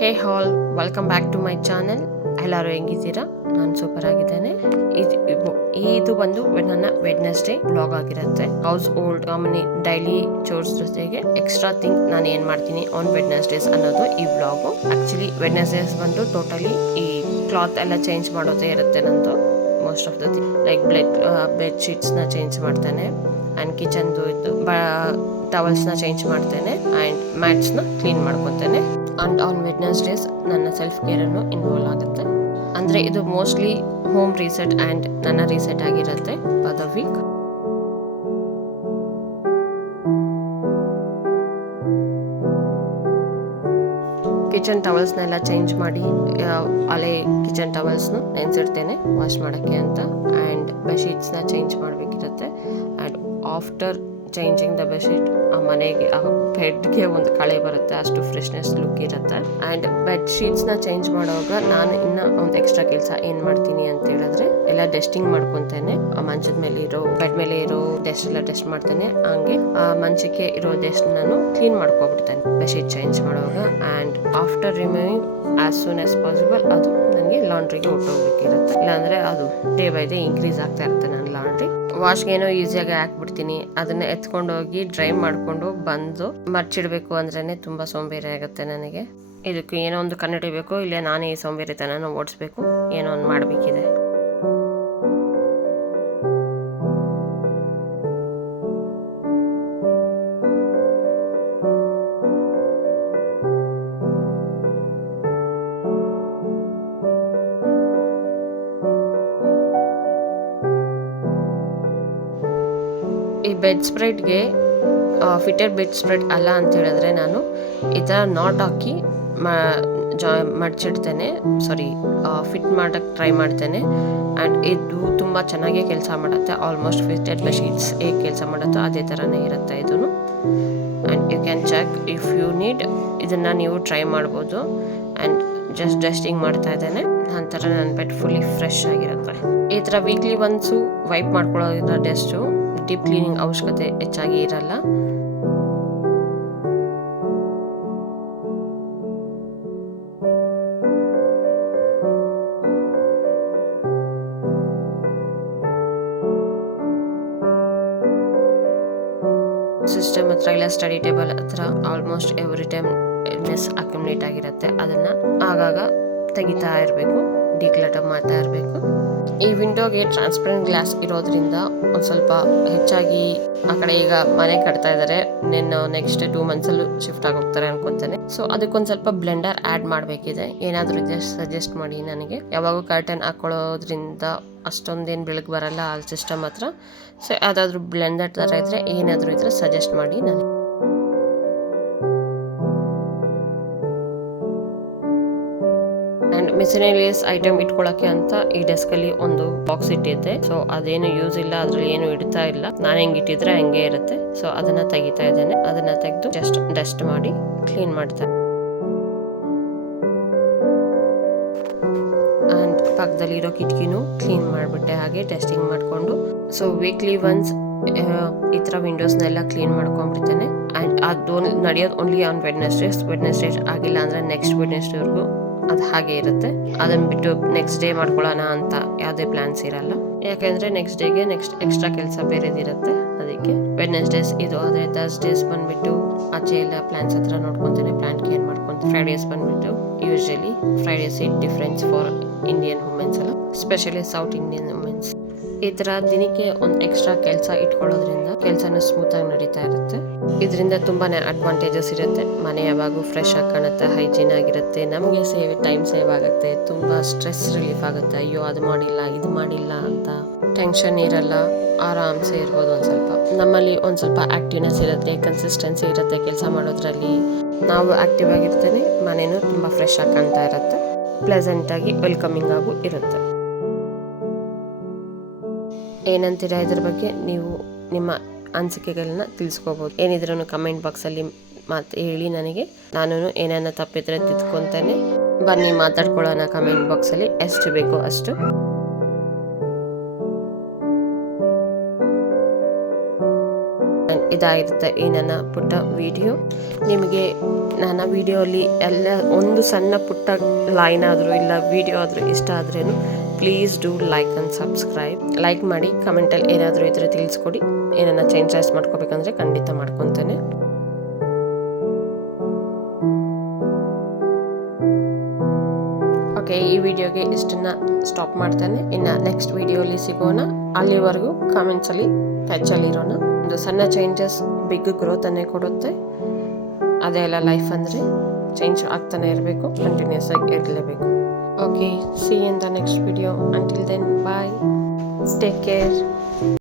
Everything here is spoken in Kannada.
Hey all, welcome back to my channel. ಎಲ್ಲರೂ ಹೆಂಗಿದ್ದೀರಾ? ನಾನು ಸೂಪರ್ ಆಗಿದ್ದೇನೆ. ಇದು ಬಂದು ನನ್ನ ವೆಡ್ನೆಸ್ಡೇ ಬ್ಲಾಗ್ ಆಗಿರುತ್ತೆ. ಹೌಸ್ ಹೋಲ್ಡ್ ಕಾಮನಿ ಡೈಲಿ ಚೋರ್ಸ್ ಜೊತೆಗೆ ಎಕ್ಸ್ಟ್ರಾ ಥಿಂಗ್ ನಾನು ಏನ್ ಮಾಡ್ತೀನಿ ಆನ್ ವೆಡ್ನೆಸ್ಡೇಸ್ ಅನ್ನೋದು ಈ ಬ್ಲಾಗು. ಆಕ್ಚುಲಿ ವೆಡ್ನೆಸ್ಡೇಸ್ ಬಂದು ಟೋಟಲಿ ಈ ಕ್ಲಾತ್ ಎಲ್ಲ ಚೇಂಜ್ ಮಾಡೋದೇ ಇರುತ್ತೆ ನಂದು. Most of the thing like bed sheets ನ ಚೇಂಜ್ ಮಾಡ್ತಾನೆ ಅಂಡ್ ಕಿಚನ್ದು ಇದ್ದು ಟವಲ್ಸ್ನ ಚೇಂಜ್ ಮಾಡ್ತೇನೆ ಆ್ಯಂಡ್ ಮ್ಯಾಟ್ಸ್ನ ಕ್ಲೀನ್ ಮಾಡ್ಕೊತೇನೆ. ಅಂಡ್ ಆನ್ ವೆಡ್ನೆಸ್ಡೇಸ್ ನನ್ನ ಸೆಲ್ಫ್ ಕೇರನ್ನು ಇನ್ವಾಲ್ವ್ ಆಗುತ್ತೆ. ಅಂದರೆ ಇದು ಮೋಸ್ಟ್ಲಿ ಹೋಮ್ ರೀಸೆಟ್ ಆ್ಯಂಡ್ ನನ್ನ ರೀಸೆಟ್ ಆಗಿರುತ್ತೆ ಫಾರ್ ದ ವೀಕ್. ಕಿಚನ್ ಟವಲ್ಸ್ನೆಲ್ಲ ಚೇಂಜ್ ಮಾಡಿ ಹಳೆ ಕಿಚನ್ ಟವಲ್ಸ್ನ ನೆನೆಸಿಡ್ತೇನೆ ವಾಶ್ ಮಾಡೋಕ್ಕೆ ಅಂತ. ಆ್ಯಂಡ್ ಬೆಡ್ಶೀಟ್ಸ್ನ ಚೇಂಜ್ ಮಾಡಬೇಕಿರುತ್ತೆ. And after changing the bedsheet ಆ ಮನೆಗೆ ಆ ಬೆಡ್ಗೆ ಒಂದು ಕಳೆ ಬರುತ್ತೆ, ಅಷ್ಟು ಫ್ರೆಶ್ನೆಸ್ ಲುಕ್ ಇರುತ್ತೆ. ಆ್ಯಂಡ್ ಬೆಡ್ಶೀಟ್ಸ್ನ ಚೇಂಜ್ ಮಾಡುವಾಗ ನಾನು ಇನ್ನು ಒಂದು ಎಕ್ಸ್ಟ್ರಾ ಕೆಲಸ ಏನು ಮಾಡ್ತೀನಿ ಅಂತ ಹೇಳಿದ್ರೆ ಎಲ್ಲ ಡಸ್ಟಿಂಗ್ ಮಾಡ್ಕೊತೇನೆ. ಮಂಚದ ಮೇಲೆ ಇರೋ ಬೆಡ್ ಮೇಲೆ ಇರೋ ಡಸ್ಟ್ ಎಲ್ಲ ಡಸ್ಟ್ ಮಾಡ್ತೇನೆ. ಹಂಗೆ ಆ ಮಂಚಕ್ಕೆ ಇರೋ ಡಸ್ಟ್ ನಾನು ಕ್ಲೀನ್ ಮಾಡ್ಕೊಬಿಡ್ತೇನೆ ಬೆಡ್ಶೀಟ್ ಚೇಂಜ್ ಮಾಡುವಾಗ. And after removing as soon as possible ಅದು ನನಗೆ ಲಾಂಡ್ರಿಗೆ ಹೊಟ್ಟೋಗ್ಬೇಕಿರುತ್ತೆ. ಇಲ್ಲಾಂದರೆ ಅದು ಡೇ ಬೈ ಡೇ ಇನ್ಕ್ರೀಸ್ ಆಗ್ತಾ ಇರುತ್ತೆ ನನ್ನ ಲಾಂಡ್ರಿ. ವಾಶ್ಗೆ ಏನೋ ಈಸಿಯಾಗಿ ಹಾಕ್ಬಿಡ್ತೀನಿ. ಅದನ್ನ ಎತ್ಕೊಂಡೋಗಿ ಡ್ರೈ ಮಾಡಿಕೊಂಡು ಬಂದು ಮರ್ಚಿಡ್ಬೇಕು ಅಂದ್ರೇನೆ ತುಂಬ ಸೋಂಬೇರಿ ಆಗುತ್ತೆ ನನಗೆ. ಇದಕ್ಕೆ ಏನೋ ಒಂದು ಕನ್ನಡಿಬೇಕು, ಇಲ್ಲ ನಾನೇ ಈ ಸೋಂಬೇರಿತನ ಓಡಿಸ್ಬೇಕು, ಏನೋ ಒಂದು ಮಾಡಬೇಕಿದೆ. ಈ ಬೆಡ್ ಸ್ಪ್ರೆಡ್ಗೆ ಫಿಟೆಡ್ ಬೆಡ್ ಸ್ಪ್ರೆಡ್ ಅಲ್ಲ ಅಂತ ಹೇಳಿದ್ರೆ ನಾನು ಈ ಥರ ನಾಟ್ ಹಾಕಿ ಮಡ್ಚಿಡ್ತೇನೆ, ಫಿಟ್ ಮಾಡೋಕ್ಕೆ ಟ್ರೈ ಮಾಡ್ತೇನೆ. ಆ್ಯಂಡ್ ಇದು ತುಂಬ ಚೆನ್ನಾಗೇ ಕೆಲಸ ಮಾಡುತ್ತೆ. ಆಲ್ಮೋಸ್ಟ್ ಫಿಟೆಡ್ ಬೆಡ್ಶೀಟ್ಸ್ ಹೇಗೆ ಕೆಲಸ ಮಾಡುತ್ತೋ ಅದೇ ಥರನೇ ಇರುತ್ತೆ ಇದೂ. And you can check if you need, ಇದನ್ನು ನೀವು ಟ್ರೈ ಮಾಡ್ಬೋದು. ಆ್ಯಂಡ್ ಜಸ್ಟ್ ಡಸ್ಟಿಂಗ್ ಮಾಡ್ತಾ ಇದ್ದೇನೆ, ನಂತರ ನನ್ನ ಬೆಡ್ ಫುಲ್ಲಿ ಫ್ರೆಶ್ ಆಗಿರುತ್ತೆ. ಈ ಥರ ವೀಕ್ಲಿ ಒನ್ಸು ವೈಪ್ ಮಾಡ್ಕೊಳ್ಳೋದ್ರಿಂದ ಡಸ್ಟು ಡೀಪ್ ಕ್ಲೀನಿಂಗ್ ಅವಶ್ಯಕತೆ ಹೆಚ್ಚಾಗಿ ಇರಲ್ಲ. ಸಿಸ್ಟಮ್ ಹತ್ರ ಇಲ್ಲ ಸ್ಟಡಿ ಟೇಬಲ್ ಹತ್ರ almost every time mess accumulate ಆಗಿರುತ್ತೆ. ಅದನ್ನ ಆಗಾಗ ತೆಗಿತಾ ಇರಬೇಕು, ಡಿಕ್ಲಟರ್ ಮಾಡ್ತಾ ಇರಬೇಕು. ಈ ವಿಂಡೋಗೆ ಟ್ರಾನ್ಸ್ಪರೆಂಟ್ ಗ್ಲಾಸ್ ಇರೋದ್ರಿಂದ ಒಂದು ಸ್ವಲ್ಪ ಹೆಚ್ಚಾಗಿ ಆ ಕಡೆ ಈಗ ಮನೆ ಕಟ್ತಾ ಇದ್ದಾರೆ, ನೆಕ್ಸ್ಟ್ 2 months ಶಿಫ್ಟ್ ಆಗೋಗ್ತಾರೆ ಅನ್ಕೊಂತಾನೆ. ಸೊ ಅದಕ್ಕೊಂದು ಸ್ವಲ್ಪ ಬ್ಲೆಂಡರ್ ಆ್ಯಡ್ ಮಾಡಬೇಕಿದೆ. ಏನಾದರೂ ಇದ್ರೆ ಸಜೆಸ್ಟ್ ಮಾಡಿ ನನಗೆ. ಯಾವಾಗೂ ಕರ್ಟನ್ ಹಾಕೊಳ್ಳೋದ್ರಿಂದ ಅಷ್ಟೊಂದೇನು ಬೆಳಕು ಬರಲ್ಲ ಆ ಸಿಸ್ಟಮ್ ಹತ್ರ. ಸೊ ಯಾವುದಾದ್ರೂ ಬ್ಲೆಂಡರ್ ಥರ ಇದ್ರೆ ಏನಾದರೂ ಇದ್ರೆ ಸಜೆಸ್ಟ್ ಮಾಡಿ ನನಗೆ. ಅಂಡ್ ಮಿಸಲೇನಿಯಸ್ ಐಟಮ್ ಇಟ್ಕೊಳ್ಳೋಕೆ ಅಂತ ಈ ಡೆಸ್ಕಲ್ಲಿ ಒಂದು ಬಾಕ್ಸ್ ಇಟ್ಟಿದ್ದೆ. ಸೊ ಅದೇನು ಯೂಸ್ ಇಲ್ಲ, ಅದ್ರಲ್ಲಿ ಏನು ಇಡ್ತಾ ಇಲ್ಲ. ನಾನು ಹೆಂಗೆ ಇಟ್ಟಿದ್ರೆ ಹಂಗೆ ಇರುತ್ತೆ. ಸೊ ಅದನ್ನ ತೆಗಿತಾ ಇದ್ದೇನೆ. ಅದನ್ನ ತೆಗೆದು ಜಸ್ಟ್ ಡಸ್ಟ್ ಮಾಡಿ ಕ್ಲೀನ್ ಮಾಡ್ತಾ. ಅಂಡ್ ಪಕ್ಕದಲ್ಲಿ ಇರೋ ಕಿಟಕಿನೂ ಕ್ಲೀನ್ ಮಾಡಿಬಿಟ್ಟೆ, ಹಾಗೆ ಟೆಸ್ಟಿಂಗ್ ಮಾಡಿಕೊಂಡು. ಸೊ ವೀಕ್ಲಿ ಒನ್ಸ್ ಈ ಥರ ವಿಂಡೋಸ್ನೆಲ್ಲ ಕ್ಲೀನ್ ಮಾಡ್ಕೊಂಡ್ಬಿಡ್ತೇನೆ. ಆ್ಯಂಡ್ ಅದು ನಡೆಯೋದು ಓನ್ಲಿ ಆನ್ ವೆಡ್ನೆಸ್ಡೇ ಆಗಿಲ್ಲ ಅಂದರೆ ನೆಕ್ಸ್ಟ್ ವೆಡ್ನೆಸ್ಡೇವರೆಗೂ ಅದು ಹಾಗೆ ಇರುತ್ತೆ. ಅದನ್ನು ಬಿಟ್ಟು ನೆಕ್ಸ್ಟ್ ಡೇ ಮಾಡ್ಕೊಳ್ಳೋಣ ಅಂತ ಯಾವುದೇ ಪ್ಲಾನ್ಸ್ ಇರಲ್ಲ. ಯಾಕೆಂದರೆ ನೆಕ್ಸ್ಟ್ ಡೇಗೆ ಎಕ್ಸ್ಟ್ರಾ ಕೆಲಸ ಬೇರೆದಿರುತ್ತೆ. ಅದಕ್ಕೆ ವೆಡ್ನೆಸ್ಡೇಸ್ ಇದು ಆದರೆ ಥರ್ಸ್ಡೇಸ್ ಬಂದುಬಿಟ್ಟು ಆಚೆ ಎಲ್ಲ ಪ್ಲಾನ್ಸ್ ಹತ್ರ ನೋಡ್ಕೊತೇನೆ, ಪ್ಲಾಂಟ್ ಕೇರ್ ಮಾಡ್ಕೊತೀನಿ. ಫ್ರೈಡೇಸ್ ಬಂದುಬಿಟ್ಟು usually Fridays it difference for Indian womens ಅಲ್ಲ, ಸ್ಪೆಷಲಿ ಸೌತ್ ಇಂಡಿಯನ್ ವುಮೆನ್ಸ್. ಈ ಥರ ದಿನಕ್ಕೆ ಒಂದು ಎಕ್ಸ್ಟ್ರಾ ಕೆಲಸ ಇಟ್ಕೊಳ್ಳೋದ್ರಿಂದ ಕೆಲಸನೂ ಸ್ಮೂತಾಗಿ ನಡೀತಾ ಇರುತ್ತೆ. ಇದರಿಂದ ತುಂಬಾ ಅಡ್ವಾಂಟೇಜಸ್ ಇರುತ್ತೆ. ಮನೆ ಯಾವಾಗೂ ಫ್ರೆಶ್ ಆಗಿ ಕಾಣುತ್ತೆ, ಹೈಜೀನ್ ಆಗಿರುತ್ತೆ, ನಮಗೆ ಟೈಮ್ ಸೇವ್ ಆಗುತ್ತೆ, ತುಂಬ ಸ್ಟ್ರೆಸ್ ರಿಲೀಫ್ ಆಗುತ್ತೆ. ಅಯ್ಯೋ ಅದು ಮಾಡಿಲ್ಲ ಇದು ಮಾಡಿಲ್ಲ ಅಂತ ಟೆನ್ಷನ್ ಇರಲ್ಲ, ಆರಾಮ್ಸೆ ಇರ್ಬೋದು. ಒಂದು ಸ್ವಲ್ಪ ನಮ್ಮಲ್ಲಿ ಒಂದು ಸ್ವಲ್ಪ ಆ್ಯಕ್ಟಿವ್ನೆಸ್ ಇರುತ್ತೆ, ಕನ್ಸಿಸ್ಟೆನ್ಸಿ ಇರುತ್ತೆ ಕೆಲಸ ಮಾಡೋದ್ರಲ್ಲಿ. ನಾವು ಆ್ಯಕ್ಟಿವ್ ಆಗಿರ್ತೇನೆ, ಮನೆಯೂ ತುಂಬ ಫ್ರೆಶ್ ಆಗಿ ಕಾಣ್ತಾ ಇರುತ್ತೆ, ಪ್ಲೆಸೆಂಟಾಗಿ ವೆಲ್ಕಮಿಂಗ್ ಆಗು ಇರುತ್ತೆ. ಏನಂತೀರಾ ಇದ್ರ ಬಗ್ಗೆ? ನೀವು ನಿಮ್ಮ ಅನಿಸಿಕೆಗಳನ್ನ ತಿಳಿಸ್ಕೋಬೋದು. ಏನಿದ್ರೂ ಕಮೆಂಟ್ ಬಾಕ್ಸಲ್ಲಿ ಹೇಳಿ ನನಗೆ. ನಾನು ಏನನ್ನ ತಪ್ಪಿದ್ರೆ ತಿದ್ಕೊತಾನೆ. ಬನ್ನಿ ಮಾತಾಡ್ಕೊಳ್ಳೋಣ ಕಮೆಂಟ್ ಬಾಕ್ಸಲ್ಲಿ, ಎಷ್ಟು ಬೇಕೋ ಅಷ್ಟು. ಇದಾಗಿರುತ್ತೆ ಈ ನನ್ನ ಪುಟ್ಟ ವಿಡಿಯೋ. ನಿಮಗೆ ನನ್ನ ವಿಡಿಯೋಲಿ ಎಲ್ಲ ಒಂದು ಸಣ್ಣ ಪುಟ್ಟ ಲೈನ್ ಆದರೂ ಇಲ್ಲ ವಿಡಿಯೋ ಆದರೂ ಇಷ್ಟ ಆದ್ರೇನು please do like and subscribe. Like ಮಾಡಿ, ಕಮೆಂಟಲ್ಲಿ ಏನಾದರೂ ಇದ್ರೆ ತಿಳಿಸ್ಕೊಡಿ. ಏನನ್ನ ಚೇಂಜಸ್ ಮಾಡ್ಕೋಬೇಕಂದ್ರೆ ಖಂಡಿತ ಮಾಡ್ಕೊತೇನೆ. ಓಕೆ, ಈ ವಿಡಿಯೋಗೆ ಇಷ್ಟನ್ನ ಸ್ಟಾಪ್ ಮಾಡ್ತೇನೆ. ಇನ್ನು ನೆಕ್ಸ್ಟ್ ವಿಡಿಯೋಲಿ ಸಿಗೋಣ. ಅಲ್ಲಿವರೆಗೂ ಕಮೆಂಟ್ಸಲ್ಲಿ ಟಚಲ್ಲಿರೋಣ. ಒಂದು ಸಣ್ಣ ಚೇಂಜಸ್ ಬಿಗ್ ಗ್ರೋತನ್ನೇ ಕೊಡುತ್ತೆ. ಅದೇ ಎಲ್ಲ ಲೈಫ್ ಅಂದರೆ ಚೇಂಜ್ ಆಗ್ತಾನೆ ಇರಬೇಕು, ಕಂಟಿನ್ಯೂಸ್ ಆಗಿ ಇರಲೇಬೇಕು. Okay, see in the next video. Until then bye, take care.